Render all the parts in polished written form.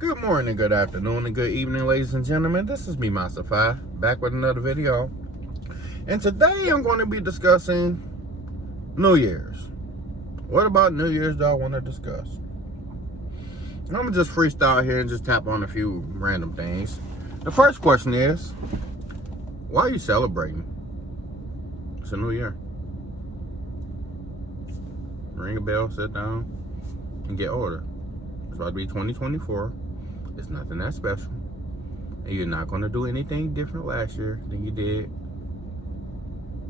Good morning, good afternoon, and good evening, ladies and gentlemen. This is me, Masafai, back with another video. And today I'm going to be discussing New Year's. What about New Year's do I want to discuss? I'm going to just freestyle here and just tap on a few random things. The first question is, why are you celebrating? It's a new year. Ring a bell, sit down, and get order. It's about to be 2024. It's nothing that special. And you're not going to do anything different last year than you did.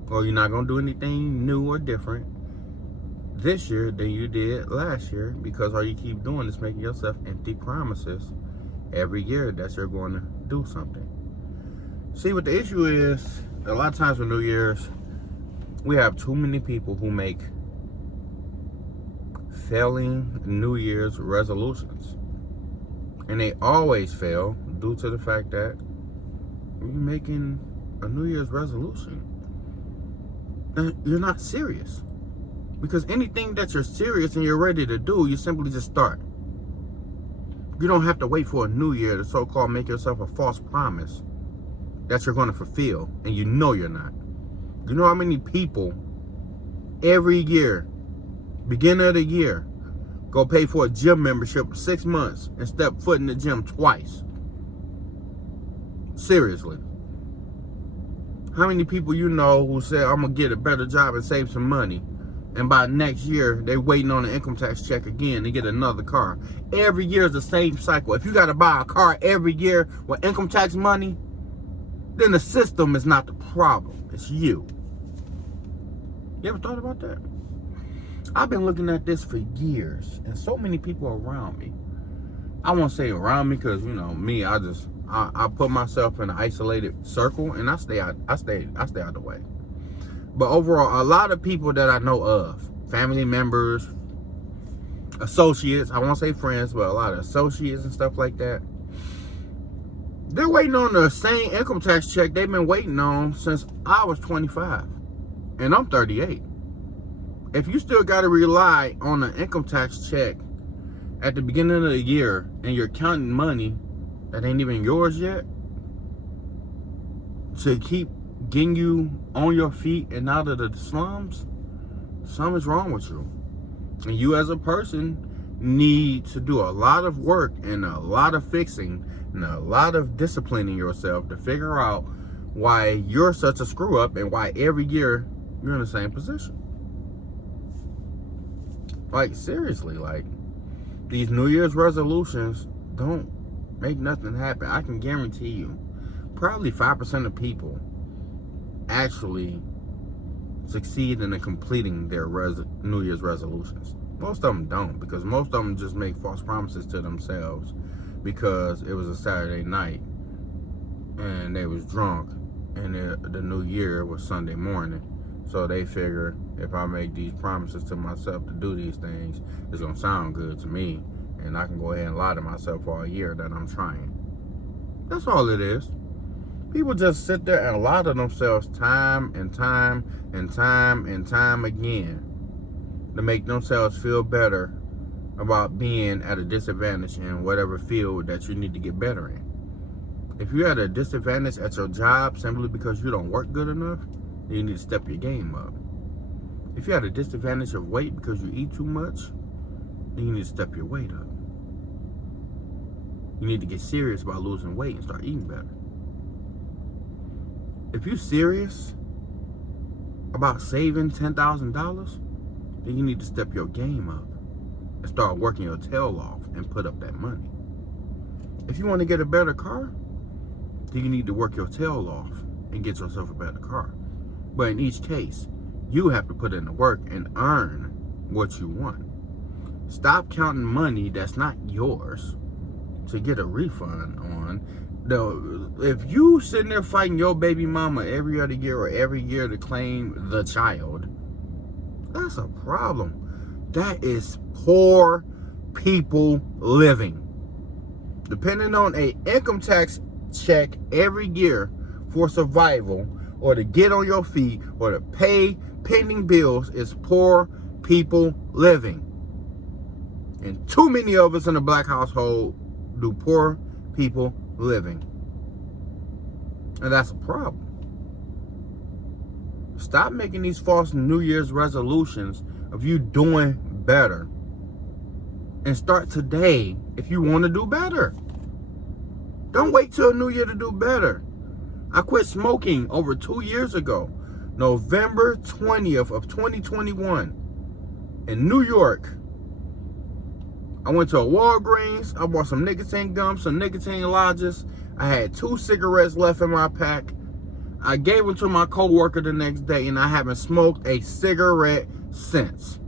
Or you're not going to do anything new or different this year than you did last year, because all you keep doing is making yourself empty promises every year that you're going to do something. See, what the issue is, a lot of times with New Year's, we have too many people who make failing New Year's resolutions. And they always fail due to the fact that you're making a New Year's resolution and you're not serious. Because anything that you're serious and you're ready to do, you simply just start. You don't have to wait for a new year to so-called make yourself a false promise that you're going to fulfill, and you know you're not. You know how many people every year, beginning of the year, go pay for a gym membership for 6 months and step foot in the gym twice? Seriously. How many people you know who say, I'm going to get a better job and save some money, and by next year, they're waiting on an income tax check again to get another car? Every year is the same cycle. If you got to buy a car every year with income tax money, then the system is not the problem. It's you. You ever thought about that? I've been looking at this for years, and so many people around me. I won't say around me because, you know, me, I put myself in an isolated circle, and I stay out the way. But overall, a lot of people that I know of, family members, associates, I won't say friends, but a lot of associates and stuff like that, they're waiting on the same income tax check they've been waiting on since I was 25, and I'm 38. If you still got to rely on an income tax check at the beginning of the year and you're counting money that ain't even yours yet to keep getting you on your feet and out of the slums, something's wrong with you. And you as a person need to do a lot of work and a lot of fixing and a lot of disciplining yourself to figure out why you're such a screw up and why every year you're in the same position. Like, seriously, like, these New Year's resolutions don't make nothing happen. I can guarantee you, probably 5% of people actually succeed in completing their New Year's resolutions. Most of them don't, because most of them just make false promises to themselves because it was a Saturday night and they was drunk and the new year was Sunday morning. So they figure, if I make these promises to myself to do these things, it's going to sound good to me. And I can go ahead and lie to myself all year that I'm trying. That's all it is. People just sit there and lie to themselves time and time and time and time again to make themselves feel better about being at a disadvantage in whatever field that you need to get better in. If you're at a disadvantage at your job simply because you don't work good enough, you need to step your game up. If you're at a disadvantage of weight because you eat too much, then you need to step your weight up. You need to get serious about losing weight and start eating better. If you're serious about saving $10,000, then you need to step your game up and start working your tail off and put up that money. If you want to get a better car, then you need to work your tail off and get yourself a better car. But in each case, you have to put in the work and earn what you want. Stop counting money that's not yours to get a refund on. If you sitting there fighting your baby mama every other year or every year to claim the child, that's a problem. That is poor people living. Depending on a income tax check every year for survival, or to get on your feet, or to pay pending bills, is poor people living. And too many of us in the black household do poor people living. And that's a problem. Stop making these false New Year's resolutions of you doing better. And start today if you want to do better. Don't wait till New Year to do better. I quit smoking over 2 years ago, November 20th of 2021 in New York. I went to a Walgreens. I bought some nicotine gum, some nicotine lodges. I had 2 cigarettes left in my pack. I gave them to my coworker the next day, and I haven't smoked a cigarette since.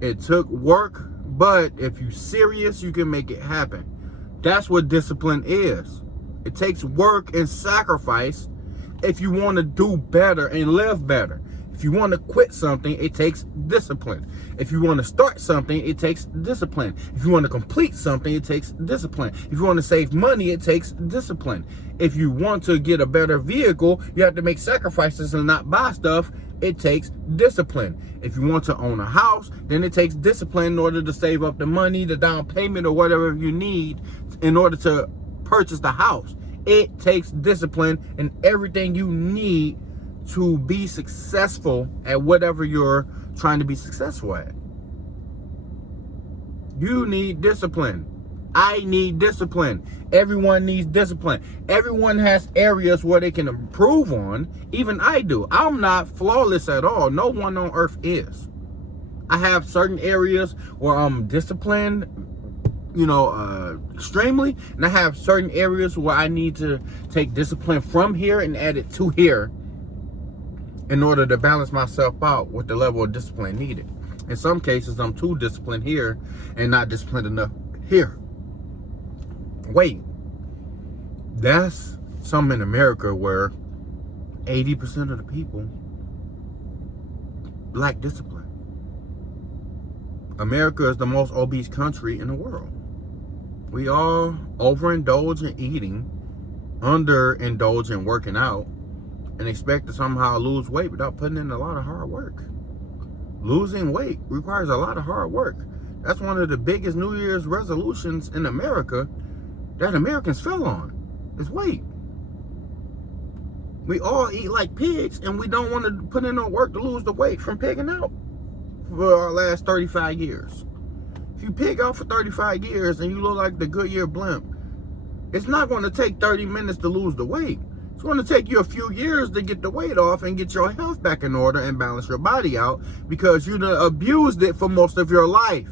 It took work, but if you're serious, you can make it happen. That's what discipline is. It takes work and sacrifice if you want to do better and live better. If you want to quit something, it takes discipline. If you want to start something, it takes discipline. If you want to complete something, it takes discipline. If you want to save money, it takes discipline. If you want to get a better vehicle, you have to make sacrifices and not buy stuff. It takes discipline. If you want to own a house, then it takes discipline in order to save up the money, the down payment, or whatever you need in order to purchase the house. It takes discipline and everything you need to be successful at whatever you're trying to be successful at. You need discipline. I need discipline. Everyone needs discipline. Everyone has areas where they can improve on. Even I do. I'm not flawless at all. No one on earth is. I have certain areas where I'm disciplined, extremely, and I have certain areas where I need to take discipline from here and add it to here in order to balance myself out with the level of discipline needed. In some cases, I'm too disciplined here and not disciplined enough here. Wait, that's something in America where 80% of the people lack discipline. America is the most obese country in the world. We all overindulge in eating, underindulge in working out, and expect to somehow lose weight without putting in a lot of hard work. Losing weight requires a lot of hard work. That's one of the biggest New Year's resolutions in America that Americans fell on, is weight. We all eat like pigs, and we don't want to put in no work to lose the weight from pigging out for our last 35 years. If you pig out for 35 years and you look like the Goodyear blimp, it's not going to take 30 minutes to lose the weight. It's going to take you a few years to get the weight off and get your health back in order and balance your body out because you done abused it for most of your life.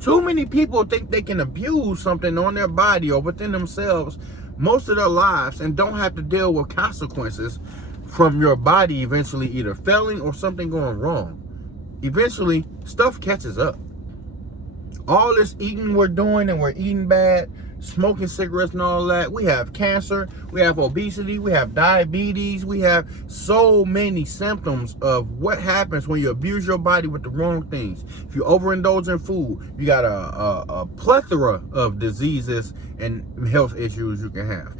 Too many people think they can abuse something on their body or within themselves most of their lives and don't have to deal with consequences from your body eventually either failing or something going wrong. Eventually, stuff catches up. All this eating we're doing, and we're eating bad, smoking cigarettes and all that. We have cancer, we have obesity, we have diabetes, we have so many symptoms of what happens when you abuse your body with the wrong things. If you overindulge in food, you got a plethora of diseases and health issues you can have.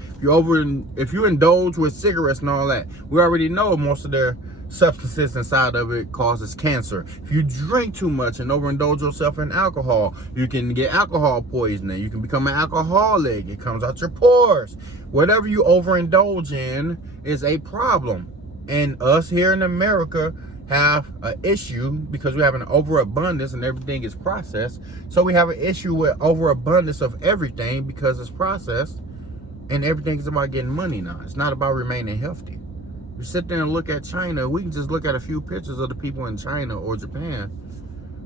If you indulge with cigarettes and all that, we already know most of their substances inside of it causes cancer. If you drink too much and overindulge yourself in alcohol, you can get alcohol poisoning. You can become an alcoholic. It comes out your pores. Whatever you overindulge in is a problem. And us here in America have an issue because we have an overabundance and everything is processed. So we have an issue with overabundance of everything because it's processed, and everything is about getting money now. It's not about remaining healthy. You sit there and look at China, we can just look at a few pictures of the people in China or Japan.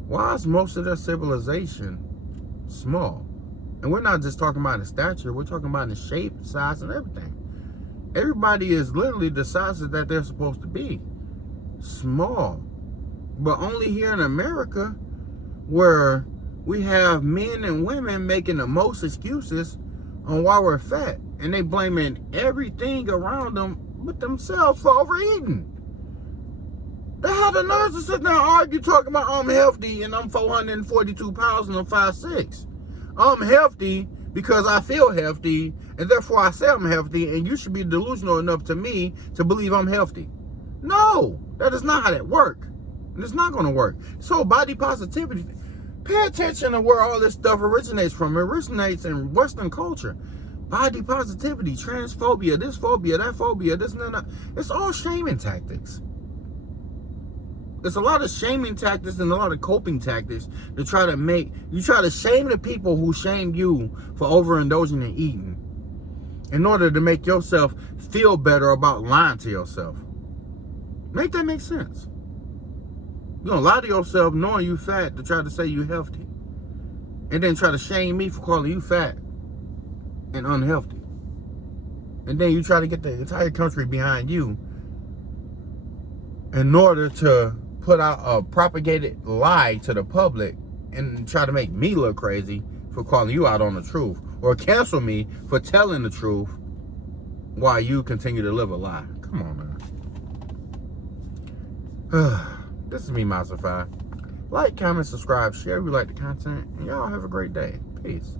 Why is most of their civilization small? And we're not just talking about in stature, we're talking about in shape, size, and everything. Everybody is literally the size that they're supposed to be. Small. But only here in America, where we have men and women making the most excuses on why we're fat. And they blaming everything around them with themselves for overeating. They have the nerves to sit there and argue talking about I'm healthy and I'm 442 pounds and I'm 5'6". I'm healthy because I feel healthy and therefore I say I'm healthy, and you should be delusional enough to me to believe I'm healthy. No, that is not how that works. And it's not going to work. So body positivity, Pay attention to where all this stuff originates from. It originates in Western culture. Body positivity, transphobia, this phobia, that phobia, this and that. It's all shaming tactics. There's a lot of shaming tactics and a lot of coping tactics to try to make you try to shame the people who shame you for overindulging and eating in order to make yourself feel better about lying to yourself. Make that make sense. You're gonna lie to yourself knowing you fat to try to say you healthy. And then try to shame me for calling you fat and unhealthy. And then you try to get the entire country behind you in order to put out a propagated lie to the public and try to make me look crazy for calling you out on the truth, or cancel me for telling the truth while you continue to live a lie. Come on, man. This is me, Masafai. Like, comment, subscribe, share if you like the content, and y'all have a great day. Peace.